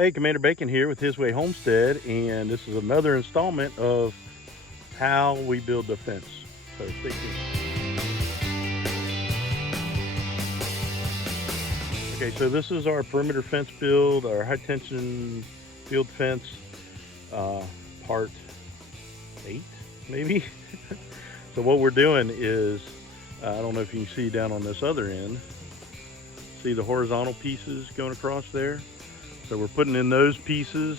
Hey, Commander Bacon here with His Way Homestead, and this is another installment of how we build the fence. So stay tuned. Okay, so this is our perimeter fence build, our high tension field fence, part 8, maybe. So what we're doing is, I don't know if you can see down on this other end, see the horizontal pieces going across there? So we're putting in those pieces.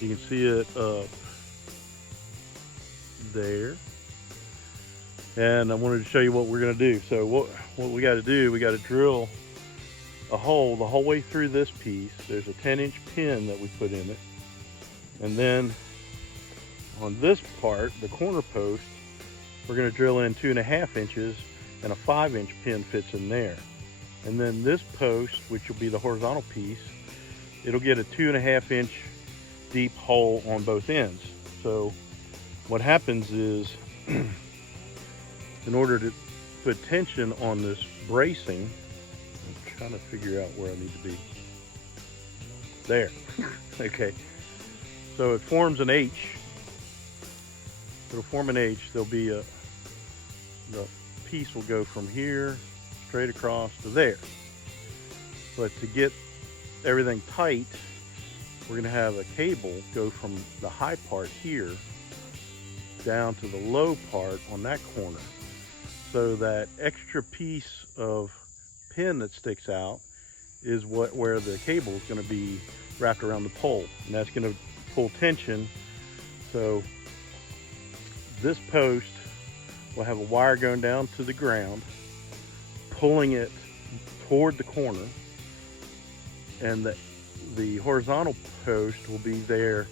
You can see it up there. And I wanted to show you what we're gonna do. So what we gotta do, we gotta drill a hole the whole way through this piece. There's a 10-inch pin that we put in it. And then on this part, the corner post, we're gonna drill in 2.5 inches and a 5-inch pin fits in there. And then this post, which will be the horizontal piece, it'll get a 2.5-inch deep hole on both ends. So what happens is, in order to put tension on this bracing, I'm trying to figure out where I need to be. There. Okay. So it forms an H. It'll form an H. There'll be the piece will go from here straight across to there. But to get everything tight, we're going to have a cable go from the high part here down to the low part on that corner, so that extra piece of pin that sticks out is where the cable is going to be wrapped around the pole, and that's going to pull tension. So this post will have a wire going down to the ground, pulling it toward the corner, and the horizontal post will be there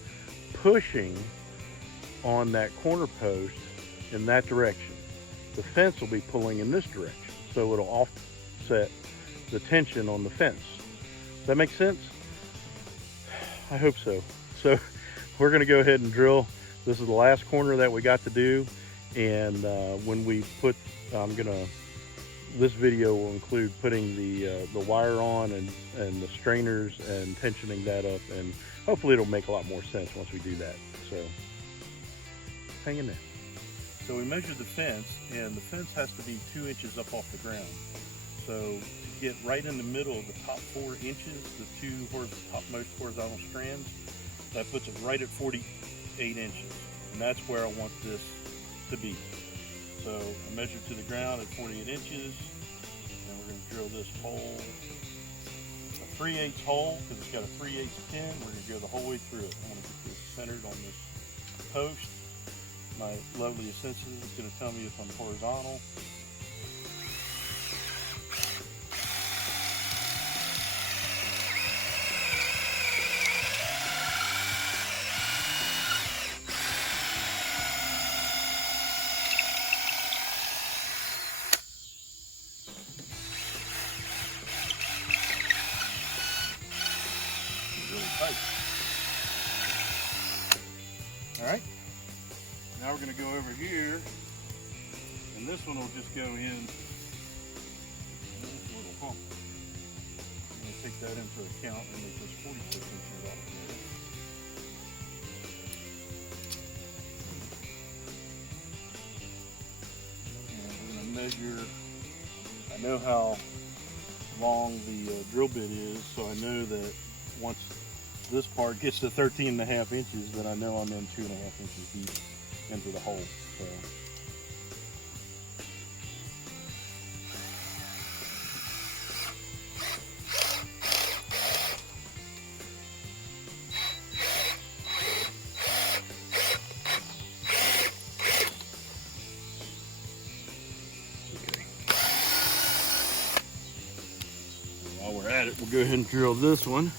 pushing on that corner post in that direction. The fence will be pulling in this direction, so it'll offset the tension on the fence. Does that make sense? I hope so. So we're going to go ahead and drill. This is the last corner that we got to do, and when we put, this video will include putting the wire on and the strainers and tensioning that up, and hopefully it'll make a lot more sense once we do that. So hang in there. So we measured the fence, and the fence has to be 2 inches up off the ground. So to get right in the middle of the top 4 inches, the two topmost horizontal strands, that puts it right at 48 inches. And that's where I want this to be. So I measured to the ground at 48 inches, and we're going to drill this hole, a 3/8 hole, because it's got a 3/8 pin. We're going to go the whole way through it. I want to get this centered on this post. My lovely assistant is going to tell me if I'm horizontal. Really tight. All right. Now we're going to go over here, and this one will just go in this little hump. I'm going to take that into account and make this 46 inches off of there. And we're going to measure, I know how long the drill bit is, so I know that once this part gets to 13.5 inches, then I know I'm in 2.5 inches deep into the hole. So okay. While we're at it, we'll go ahead and drill this one.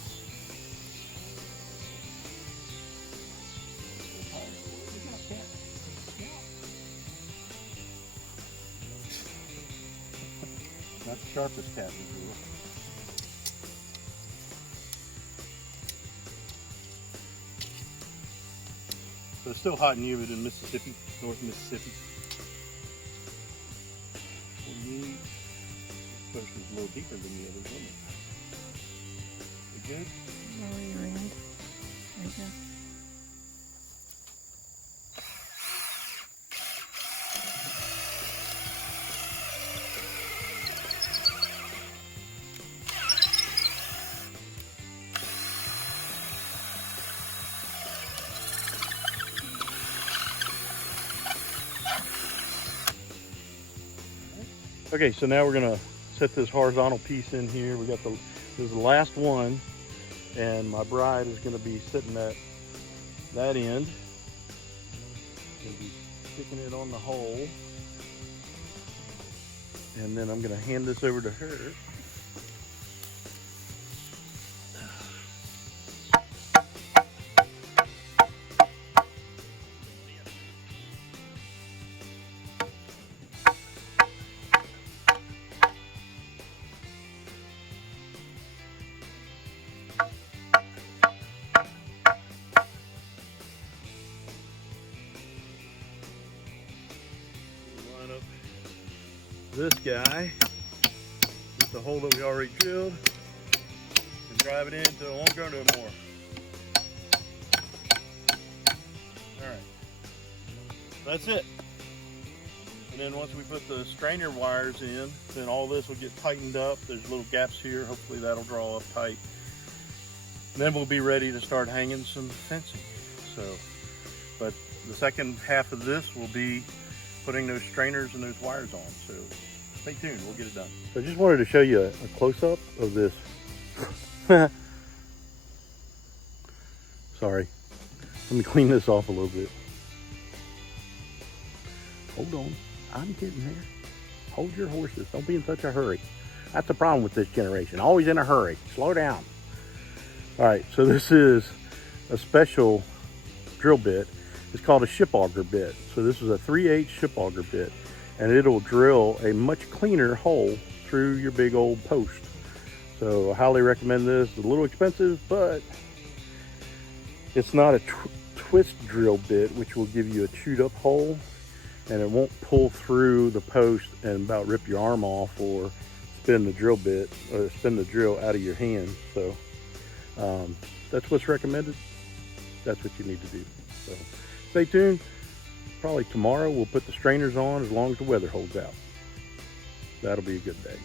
Not the sharpest tapping tool. So it's still hot and humid in Mississippi, North Mississippi. This post is a little deeper than the others, isn't it? We good? Where are you in? you go. Okay, so now we're gonna set this horizontal piece in here. This is the last one, and my bride is gonna be sitting at that end. Gonna be sticking it on the hole, and then I'm gonna hand this over to her. Line up this guy with the hole that we already drilled and drive it in so it won't go no more. Alright, that's it. And then once we put the strainer wires in, then all this will get tightened up. There's little gaps here, hopefully that'll draw up tight. And then we'll be ready to start hanging some fencing. But the second half of this will be putting those strainers and those wires on. So stay tuned, we'll get it done. So I just wanted to show you a close-up of this. Sorry, let me clean this off a little bit. Hold on, I'm getting there. Hold your horses, don't be in such a hurry. That's the problem with this generation, always in a hurry. Slow down. All right, so this is a special drill bit. It's called a ship auger bit. So this is a 3/8 ship auger bit, and it'll drill a much cleaner hole through your big old post. So I highly recommend this. It's a little expensive, but it's not a twist drill bit, which will give you a chewed up hole, and it won't pull through the post and about rip your arm off or spin the drill bit or spin the drill out of your hand. So that's what's recommended. That's what you need to do. So stay tuned. Probably tomorrow we'll put the strainers on as long as the weather holds out. That'll be a good day.